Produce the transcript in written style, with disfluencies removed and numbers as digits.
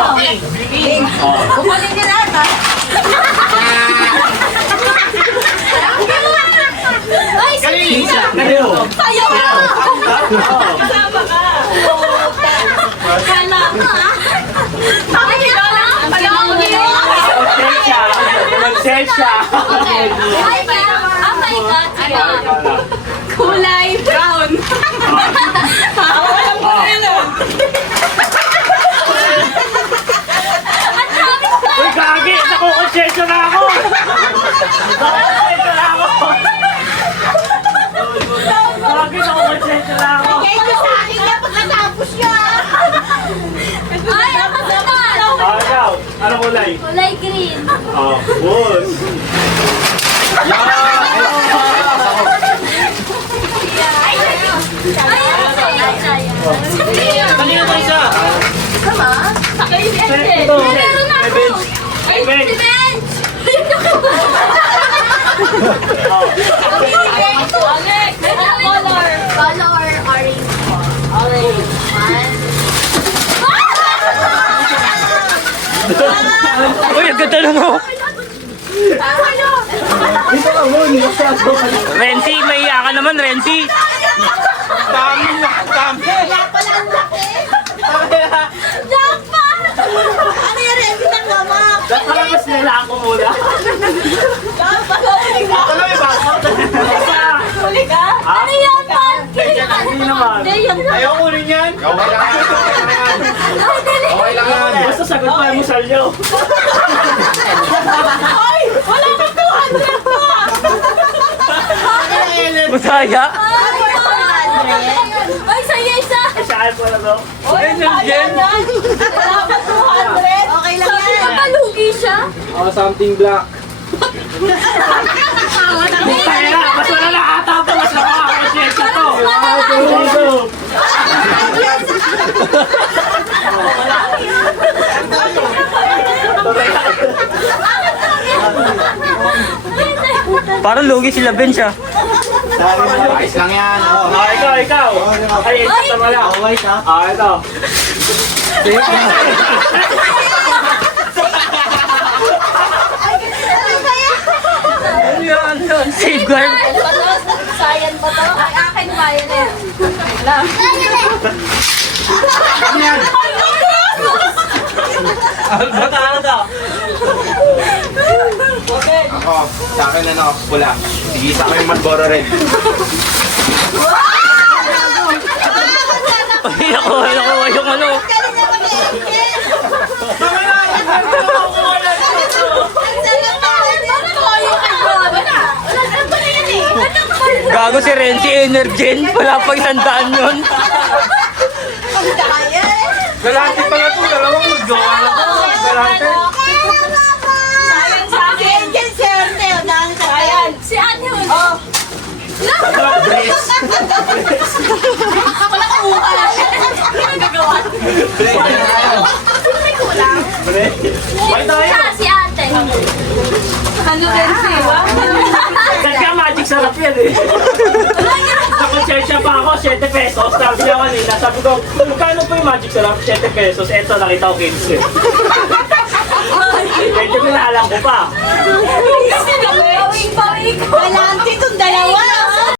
Kukunin niyo lahat, ha? Ay, sige! Sayo ka! Kasama ka! Kala ka, ha? Bakit ka na? Kala ko niyo! Konsensya! Ay, oh my God! Kulay brown! Walang kulay. Uy, gagi! Nakukonsensya na ako! Nakukonsensya na ako! Gagi! Nakukonsensya na ako! Kaya sa akin na pagkatapos niya! Ay, ako naman! Ikaw, ano kulay? Kulay green. Oh, boss! Kanina pa isa? Sama? Sakay si Eden. Ito. Meron ako. Ay, si Bench. Bench. Alex, color. Color orange po. Orange. Uy, ang ganda na mo. Renzi, may iya ka naman, Renzi. Dami! Kaya pala ang laki. Jackpot! Ano yan, Renzi ng mama? Nakalamas nila ako muna. Jackpot! Huli ka! Ano yung basa? Huli ka? Ano yan, Pancake? Hindi naman. Hindi, yan. Ayaw ko rin yan. Okay lang yan. Ay, dali. Okay lang yan. Basta sagot pa yung musal nyo. Ay, wala kang 200 pa! Masaya. Ay, sa'yo isa! Sa akin po na to. Ay, nandiyan! Wala pa 200! Okay lang yan! Sabi ka palugi siya? Oh, something black. Kaya na, mas wala na ata pa. Mas nakakakonsensya to. Ito. Parang lugi sila Ben siya. Ayos lang yan. Oh. Ikaw. Ay, ito naman lang. Ito. Safeguard. Sayan ba to? Ay, akin ba yan eh? Lang. Ano yan? Ano to? Ako, sa akin ano, pula. Sige, sa akin yung Marlboro Red. Ay, ako yung ano. Gago si Renzi, Energen. Wala pa 100 yun. Galante pala ito, dalawang maggawa na ito. Galante. Sayan sa akin. Sayan. Si Ate Hul. Oh. Dress. Wala kang mukha. Ano gagawa? Sino may kulang? May tayo. Siya, si Ate. Ano din siya? Kasi magic sarap yan eh. Nakonsensya pa ako, 7 pesos. Sabi niya kanina, sabi ko, magkano po yung magic sarap? 7 pesos. Eto, nakita ko 15. Medyo minaalam ko pa. Pawing ko.